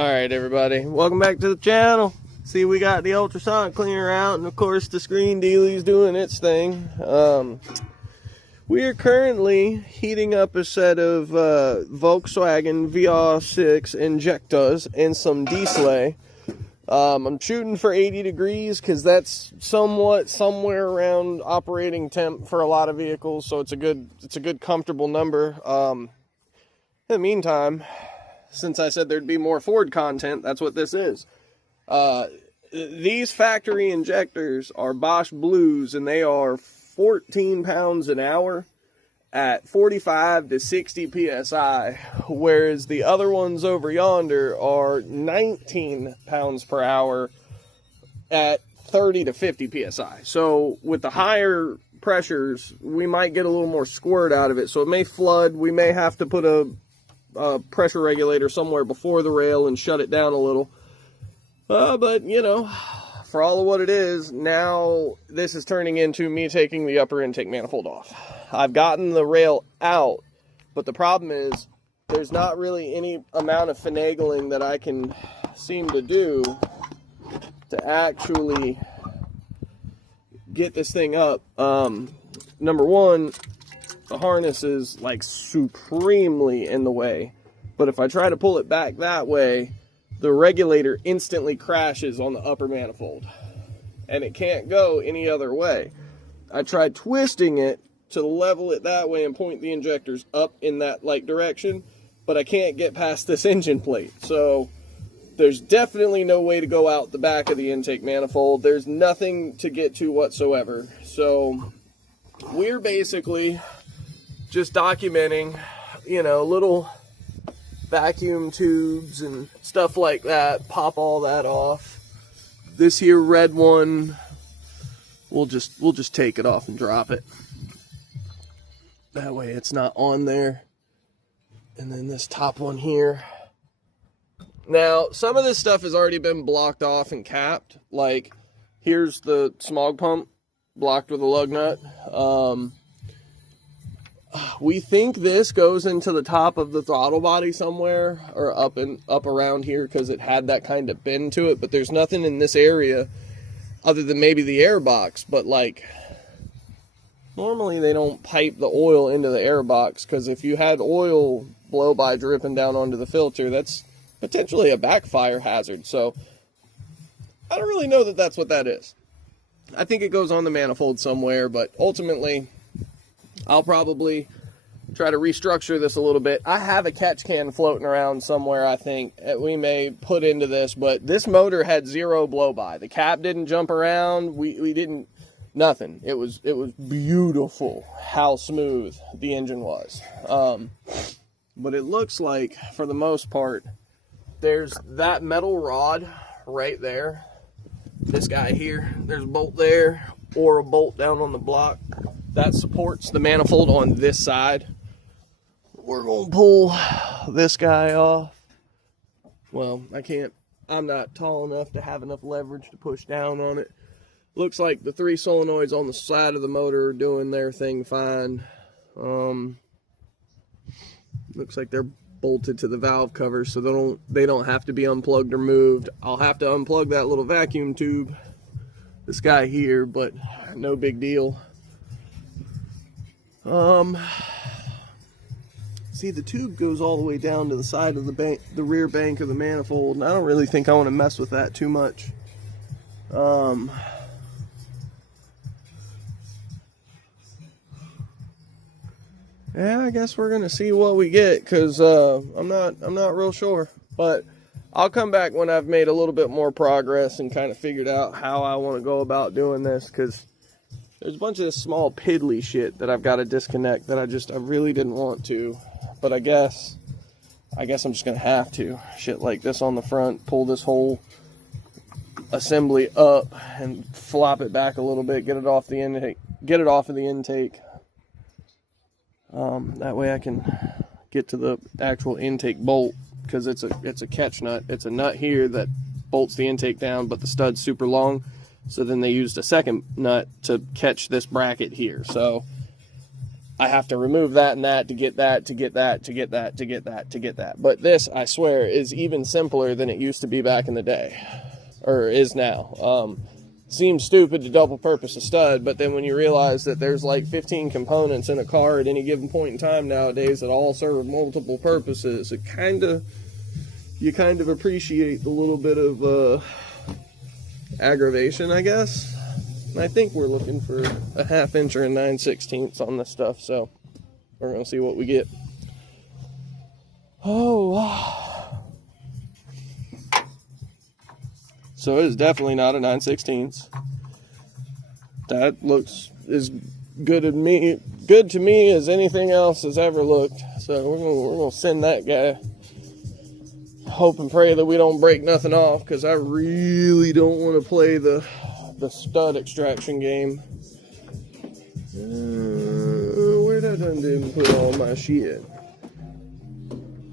Alright everybody, welcome back to the channel. See, we got the ultrasonic cleaner out, and of course the screen dealie's doing its thing. We are currently heating up a set of Volkswagen VR6 injectors and some diesel. I'm shooting for 80 degrees because that's somewhere around operating temp for a lot of vehicles, so it's a good comfortable number. In the meantime, since I said there'd be more Ford content, that's what this is. These factory injectors are Bosch Blues, and they are 14 pounds an hour at 45 to 60 psi, whereas the other ones over yonder are 19 pounds per hour at 30 to 50 psi. So with the higher pressures, we might get a little more squirt out of it. So it may flood. We may have to put a pressure regulator somewhere before the rail and shut it down a little. But, you know, for all of what it is, now this is turning into me taking the upper intake manifold off. I've gotten the rail out, but the problem is there's not really any amount of finagling that I can seem to do to actually get this thing up. Number one, the harness is like supremely in the way, but if I try to pull it back that way, the regulator instantly crashes on the upper manifold, and it can't go any other way. I tried twisting it to level it that way and point the injectors up in that like direction, but I can't get past this engine plate. So there's definitely no way to go out the back of the intake manifold. There's nothing to get to whatsoever. So we're basically just documenting, you know, little vacuum tubes and stuff like that. Pop all that off. This here red one, we'll just take it off and drop it. That way it's not on there. And then this top one here. Now, some of this stuff has already been blocked off and capped. Like, here's the smog pump blocked with a lug nut. We think this goes into the top of the throttle body somewhere, or up around here, because it had that kind of bend to it, but there's nothing in this area other than maybe the air box. But like, normally they don't pipe the oil into the air box, because if you had oil blow by dripping down onto the filter, that's potentially a backfire hazard. So I don't really know that that's what that is. I think it goes on the manifold somewhere, but ultimately I'll probably try to restructure this a little bit. I have a catch can floating around somewhere, I think, that we may put into this, but this motor had zero blow-by. The cap didn't jump around. We didn't, nothing. It was beautiful how smooth the engine was. But it looks like, for the most part, there's that metal rod right there. This guy here, there's a bolt there, or a bolt down on the block that supports the manifold on this side. We're gonna pull this guy off. Well, I'm not tall enough to have enough leverage to push down on it. Looks like the 3 solenoids on the side of the motor are doing their thing fine. Looks like they're bolted to the valve cover, so they don't have to be unplugged or moved. I'll have to unplug that little vacuum tube, this guy here, but no big deal. See, the tube goes all the way down to the side of the rear bank of the manifold, and I don't really think I want to mess with that too much. Yeah, I guess we're gonna see what we get, because I'm not real sure, but I'll come back when I've made a little bit more progress and kind of figured out how I want to go about doing this, because there's a bunch of this small piddly shit that I've got to disconnect that I really didn't want to, but I guess I'm just gonna have to. Shit like this on the front, pull this whole assembly up and flop it back a little bit, get it off the intake, get it off of the intake. That way I can get to the actual intake bolt, because it's a catch nut. It's a nut here that bolts the intake down, but the stud's super long. So then they used a second nut to catch this bracket here. So I have to remove that and that to get that, to get that, to get that, to get that, to get that. But this, I swear, is even simpler than it used to be back in the day, or is now. Seems stupid to double purpose a stud, but then when you realize that there's like 15 components in a car at any given point in time nowadays that all serve multiple purposes, you kind of appreciate the little bit of aggravation, I guess. And I think we're looking for a 1/2 inch or a 9/16 on this stuff, so we're gonna see what we get. Oh, so it is definitely not a 9/16. That looks as good to me as anything else has ever looked. So we're gonna send that guy. Hope and pray that we don't break nothing off, because I really don't want to play the stud extraction game. Where'd I done put all my shit?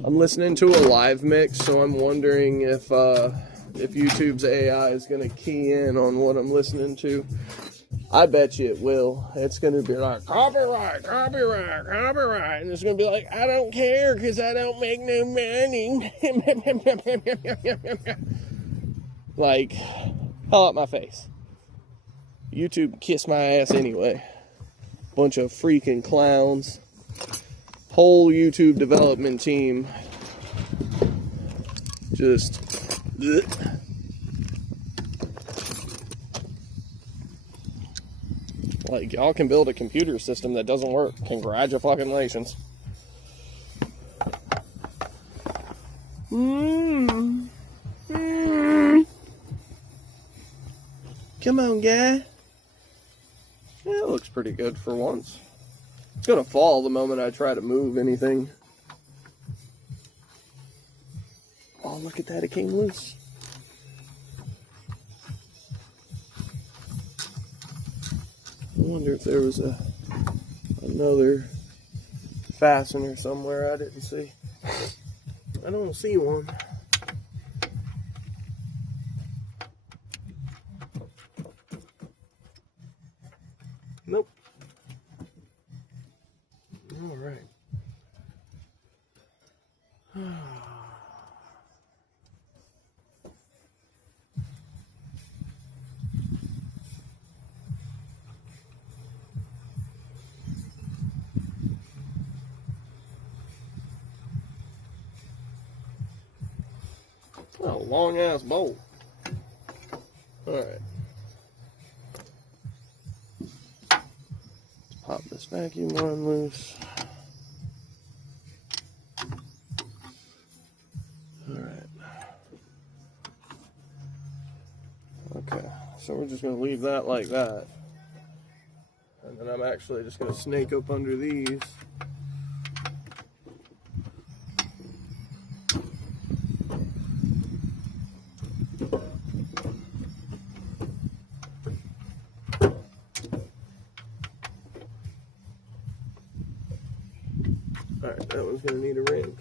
I'm listening to a live mix, so I'm wondering if YouTube's AI is going to key in on what I'm listening to. I bet you it will. It's going to be like, copyright, copyright, copyright. And it's going to be like, I don't care because I don't make no money. Like, hell out my face. YouTube kiss my ass anyway. Bunch of freaking clowns. Whole YouTube development team. Just... bleh. Like, y'all can build a computer system that doesn't work. Congratulations. Come on, guy. Yeah, it looks pretty good for once. It's gonna fall the moment I try to move anything. Oh, look at that, it came loose. I wonder if there was another fastener somewhere I didn't see. I don't see one. Nope. All right. Oh, long ass bolt. All right. Let's pop this vacuum line loose. All right. Okay, so we're just going to leave that like that. And then I'm actually just going to snake up under these. Alright, that one's going to need a wrench.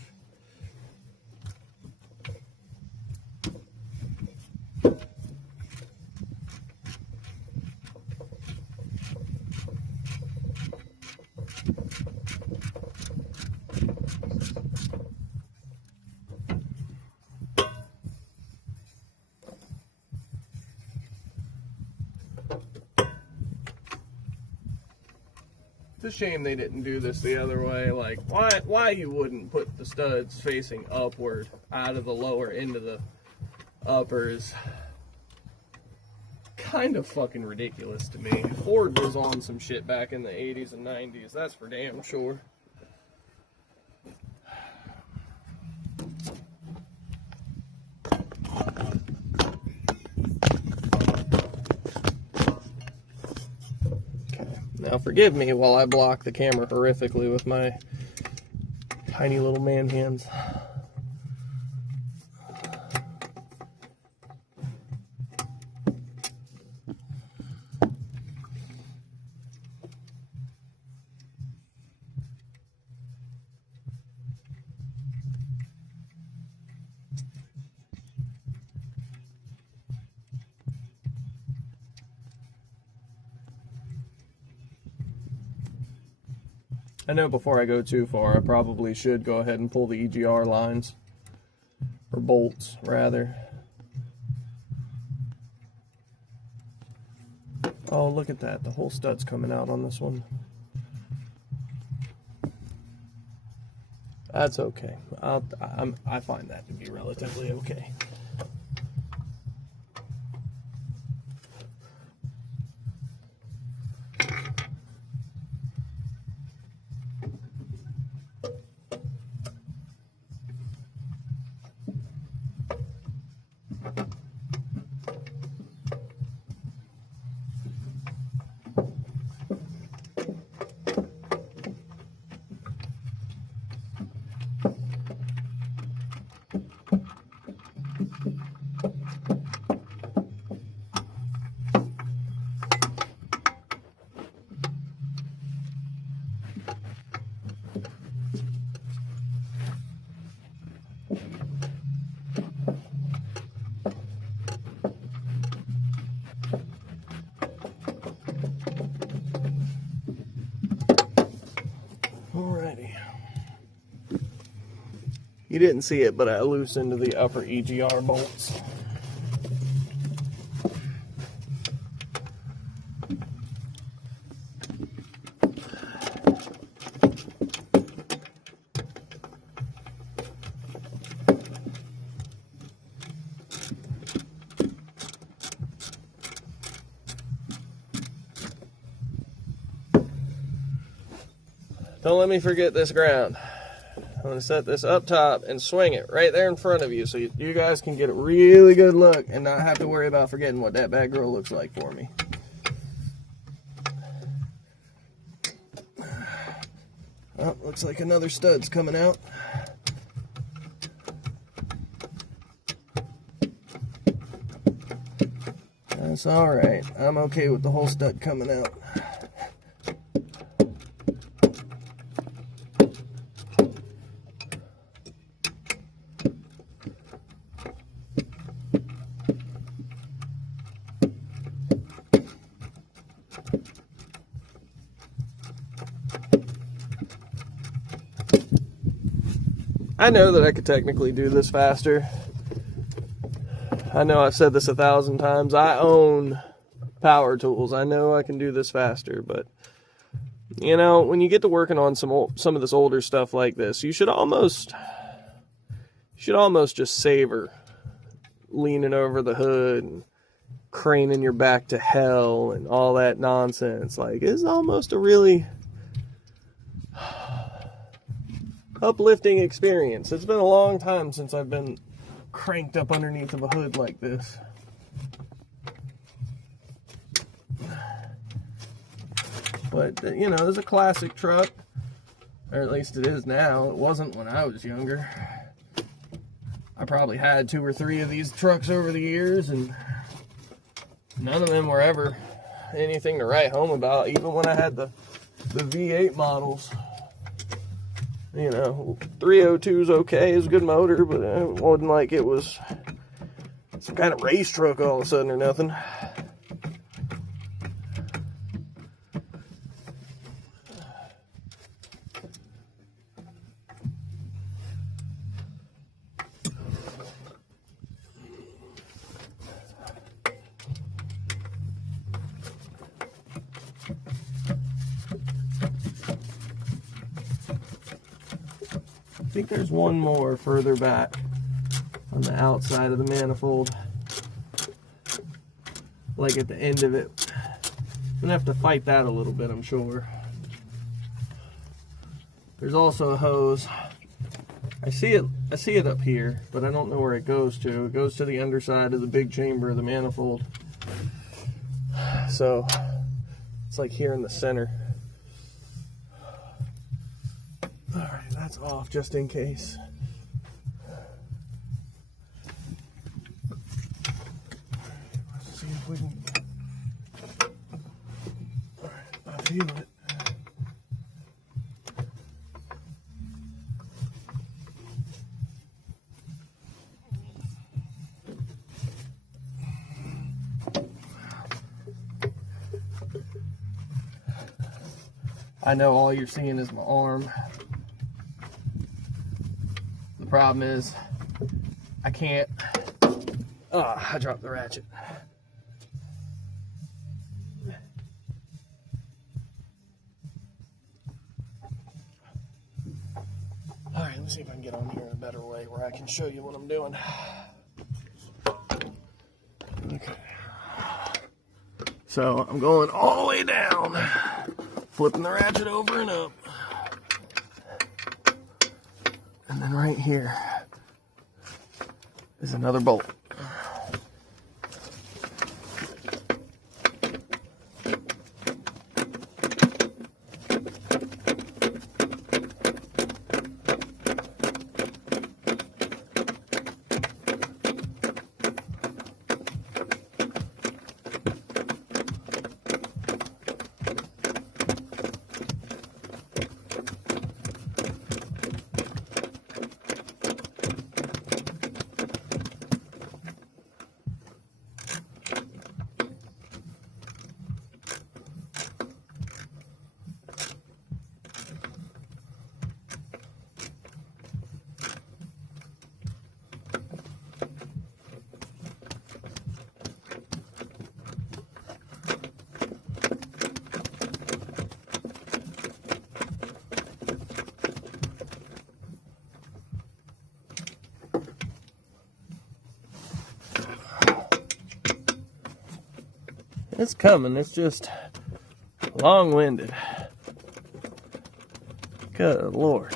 It's a shame they didn't do this the other way. Like, why you wouldn't put the studs facing upward out of the lower into the uppers? Kind of fucking ridiculous to me. Ford was on some shit back in the 80s and 90s, that's for damn sure. Now forgive me while I block the camera horrifically with my tiny little man hands. I know before I go too far, I probably should go ahead and pull the EGR lines, or bolts rather. Oh, look at that, the whole stud's coming out on this one. That's okay. I find that to be relatively okay. Alrighty. You didn't see it, but I loosened the upper EGR bolts. Don't let me forget this ground. I'm going to set this up top and swing it right there in front of you so you guys can get a really good look and not have to worry about forgetting what that bad girl looks like for me. Oh, looks like another stud's coming out. That's alright. I'm okay with the whole stud coming out. I know that I could technically do this faster. I know I've said this 1,000 times. I own power tools. I know I can do this faster, but you know, when you get to working on some of this older stuff like this, you should almost just savor leaning over the hood and craning your back to hell and all that nonsense. Like, it's almost a really uplifting experience. It's been a long time since I've been cranked up underneath of a hood like this. But, you know, it's a classic truck, or at least it is now. It wasn't when I was younger. I probably had 2 or 3 of these trucks over the years, and none of them were ever anything to write home about, even when I had the V8 models. You know, 302's okay, it's a good motor, but it wasn't like it was some kind of race truck all of a sudden or nothing. I think there's one more further back on the outside of the manifold, like at the end of it. I'm gonna have to fight that a little bit, I'm sure. There's also a hose. I see it up here, but I don't know where it goes to. It goes to the underside of the big chamber of the manifold. So it's like here in the center. Alright, that's off just in case. Let's see if we can. Alright, I feel it. I know all you're seeing is my arm. The problem is I can't. Oh, I dropped the ratchet. All right, let me see if I can get on here in a better way where I can show you what I'm doing. Okay. So I'm going all the way down, flipping the ratchet over and up. And then right here is another bolt. It's coming, it's just long-winded. Good Lord.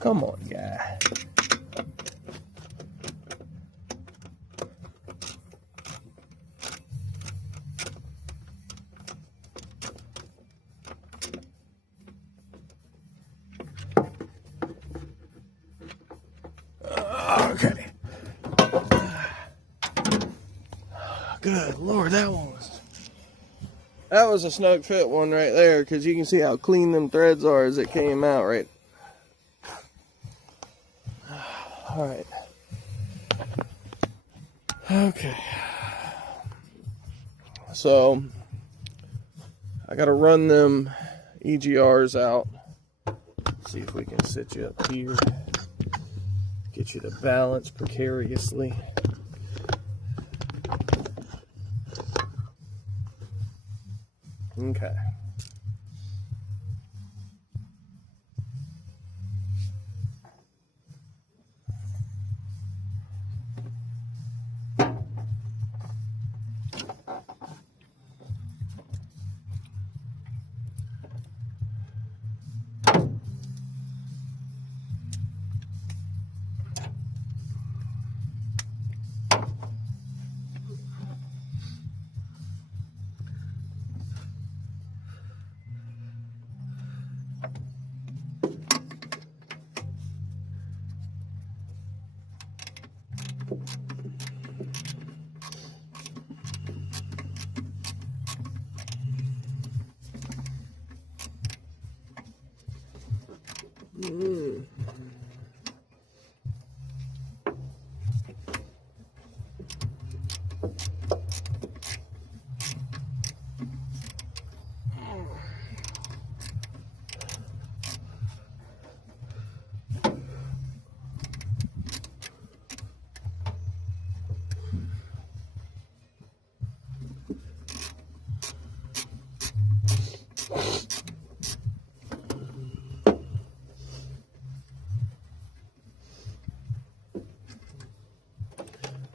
Come on, guy. Okay. Good Lord, that was a snug fit one right there, because you can see how clean them threads are as it came out, right? All right. Okay. So I got to run them EGRs out. See if we can sit you up here. Get you to balance precariously. Okay.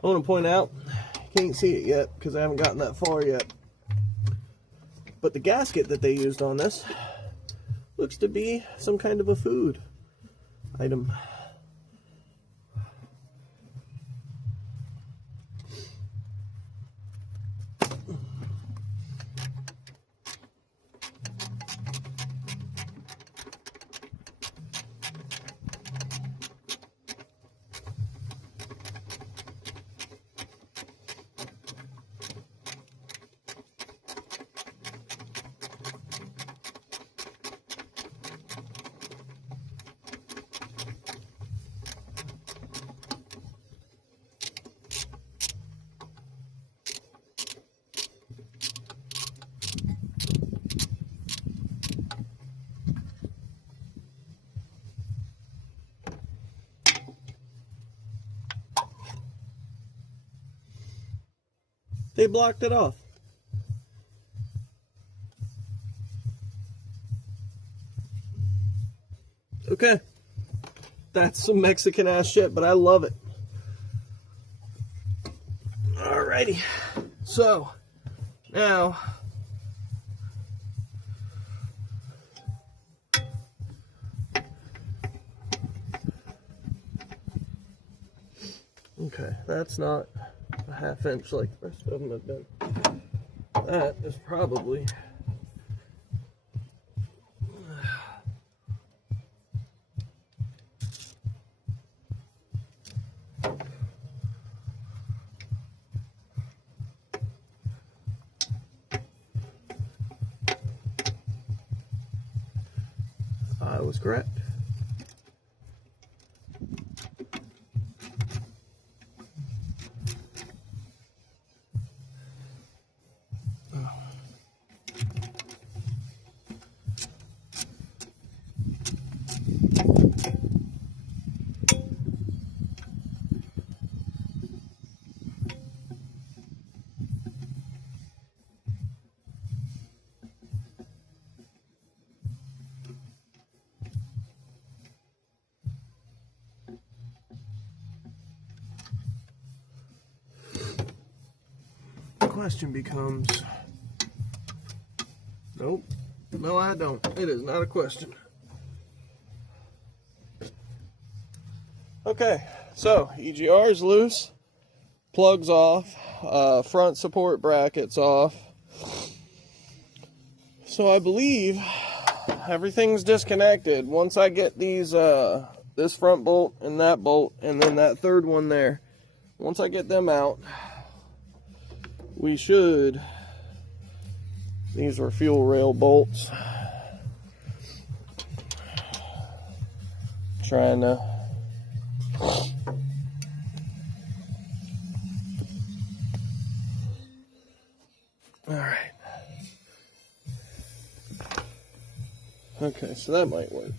I want to point out, you can't see it yet because I haven't gotten that far yet, but the gasket that they used on this looks to be some kind of a food item. They blocked it off. Okay. That's some Mexican ass shit, but I love it. Alrighty. So, now, okay, that's not a 1/2 inch like the rest of them have been. That is probably I was correct. The question becomes, nope, no I don't. It is not a question. Okay, so EGR is loose, plugs off, front support brackets off. So I believe everything's disconnected. Once I get these, this front bolt and then that third one there, once I get them out, we should, these are fuel rail bolts. Trying to, all right. Okay, so that might work.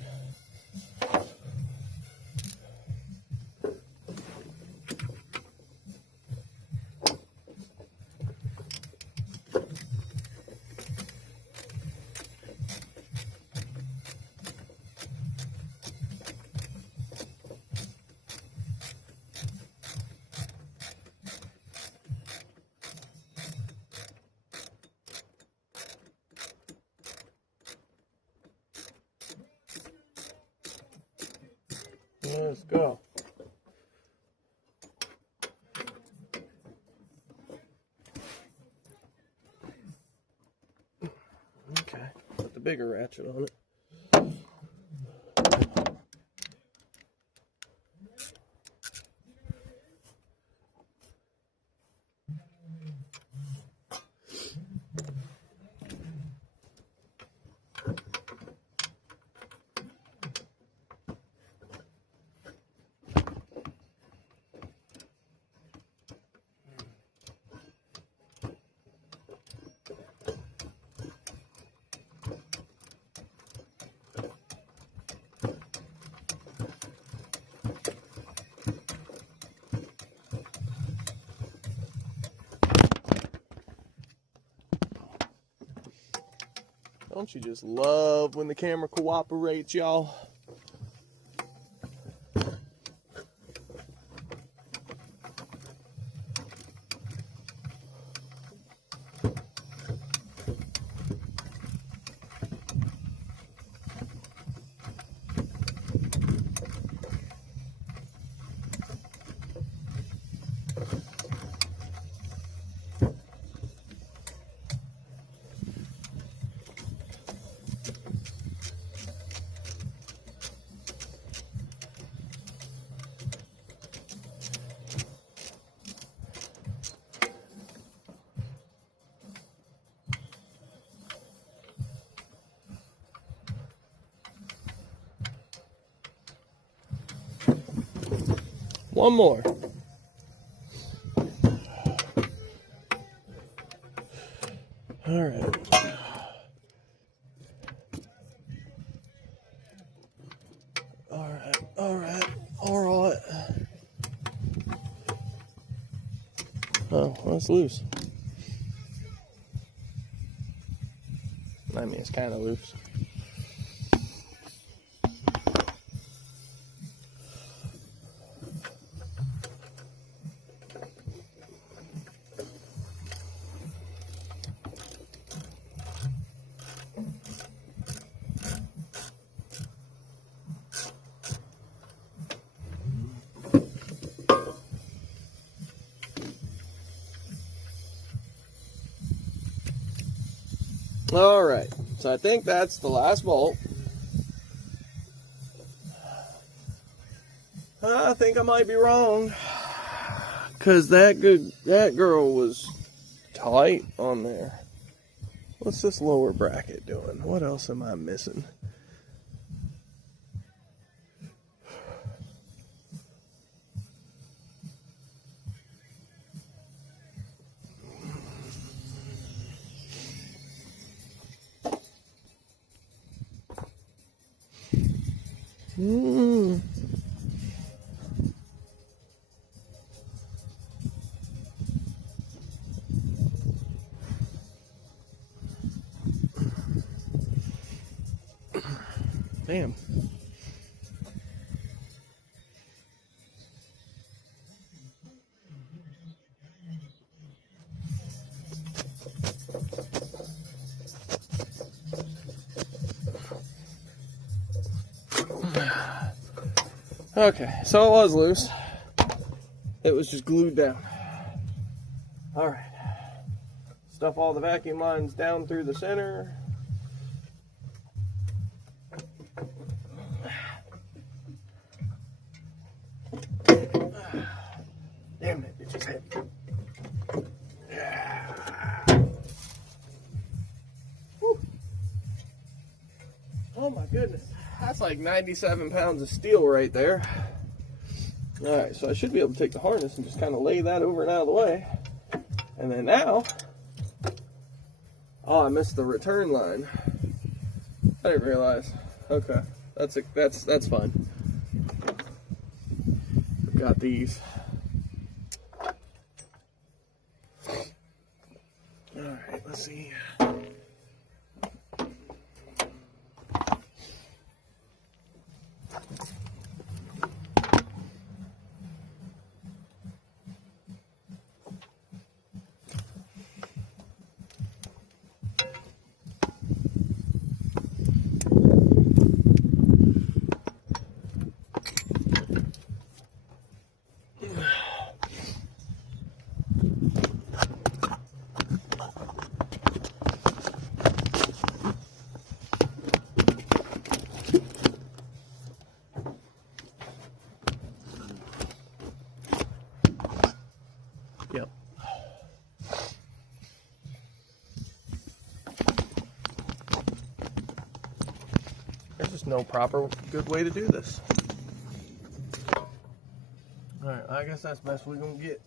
Let's go. Okay, put the bigger ratchet on it. Don't you just love when the camera cooperates, y'all? One more. All right. All right. Oh, that's loose. it's kind of loose. All right, so I think that's the last bolt. I think I might be wrong, because that girl was tight on there. What's this lower bracket doing? What else am I missing? Damn. Okay, so it was loose. It was just glued down. All right. Stuff all the vacuum lines down through the center. Damn, that bitch is heavy. Whew. Oh my goodness. That's like 97 pounds of steel right there. All right, so I should be able to take the harness and just kind of lay that over and out of the way. And then now, oh, I missed the return line. I didn't realize. Okay, that's fine. We've got these. All right, let's see. Yep. There's just no proper good way to do this. Alright, I guess that's the best we're gonna get.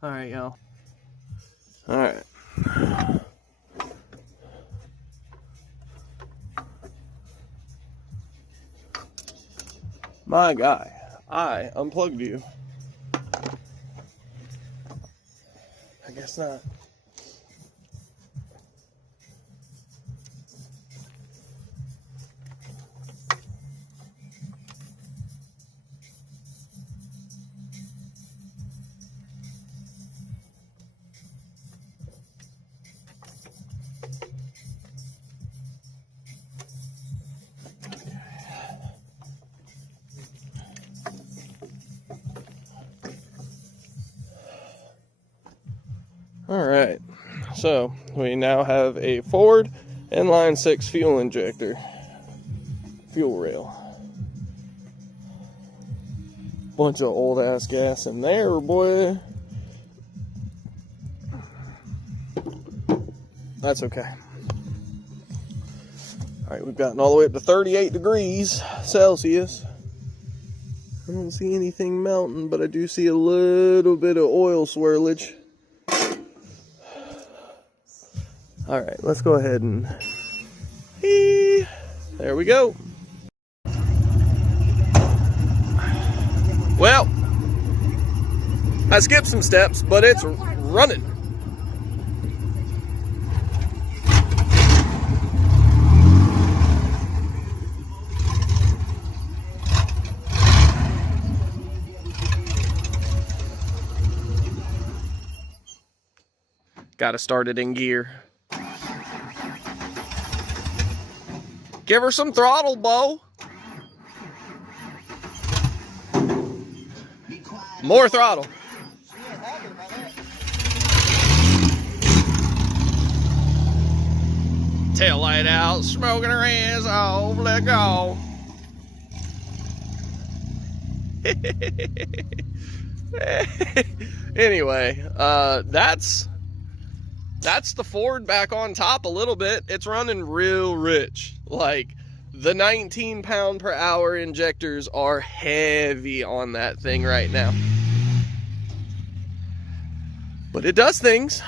Alright, y'all. Alright. My guy, I unplugged you. I guess not. All right, so we now have a forward Inline 6 fuel injector. Fuel rail. Bunch of old ass gas in there, boy. That's okay. Alright, we've gotten all the way up to 38 degrees Celsius. I don't see anything melting, but I do see a little bit of oil swirlage. Alright, let's go ahead and... There we go. Well, I skipped some steps, but it's running. Got to start it in gear. Give her some throttle, Bo. More throttle. Tail light out, smoking her ass off, let go. Anyway, that's the Ford back on top a little bit. It's running real rich. Like, the 19 pound per hour injectors are heavy on that thing right now. But it does things.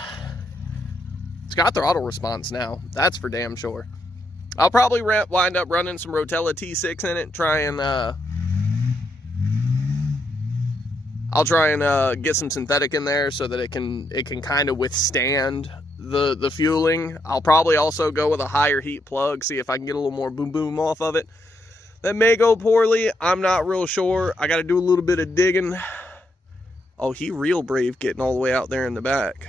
It's got throttle response now. That's for damn sure. I'll probably wind up running some Rotella T6 in it. I'll try and get some synthetic in there so that it can kind of withstand the fueling. I'll probably also go with a higher heat plug, see if I can get a little more boom boom off of it. That may go poorly. I'm not real sure. I got to do a little bit of digging. Oh, he real brave getting all the way out there in the back.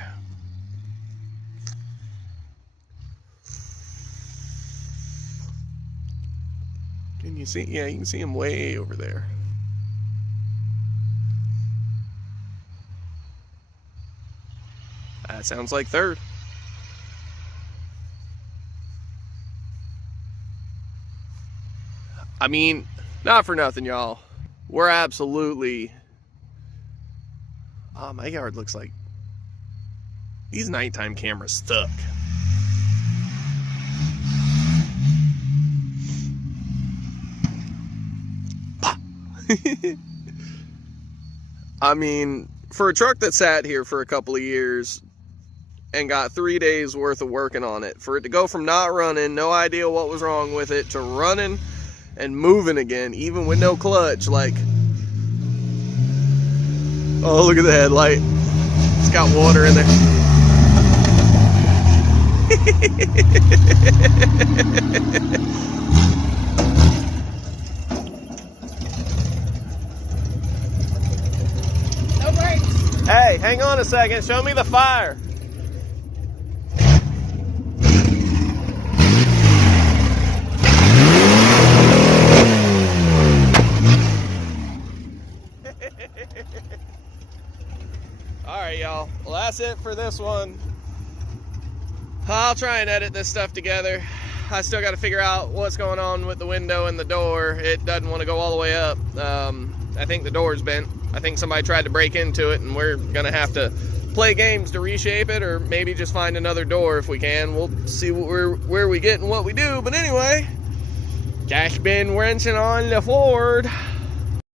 Can you see? Yeah, you can see him way over there. That sounds like third. I mean, not for nothing, y'all. We're absolutely... Oh, my yard looks like... These nighttime cameras stuck. I mean, for a truck that sat here for a couple of years and got 3 days worth of working on it, for it to go from not running, no idea what was wrong with it, to running and moving again, even with no clutch, like, oh, look at the headlight. It's got water in there. No brakes. Hey, hang on a second. Show me the fire. Alright, y'all. Well, that's it for this one. I'll try and edit this stuff together. I still got to figure out what's going on with the window and the door. It doesn't want to go all the way up. I think the door's bent. I think somebody tried to break into it, and we're going to have to play games to reshape it, or maybe just find another door if we can. We'll see where we get and what we do. But anyway, Cash been wrenching on the Ford.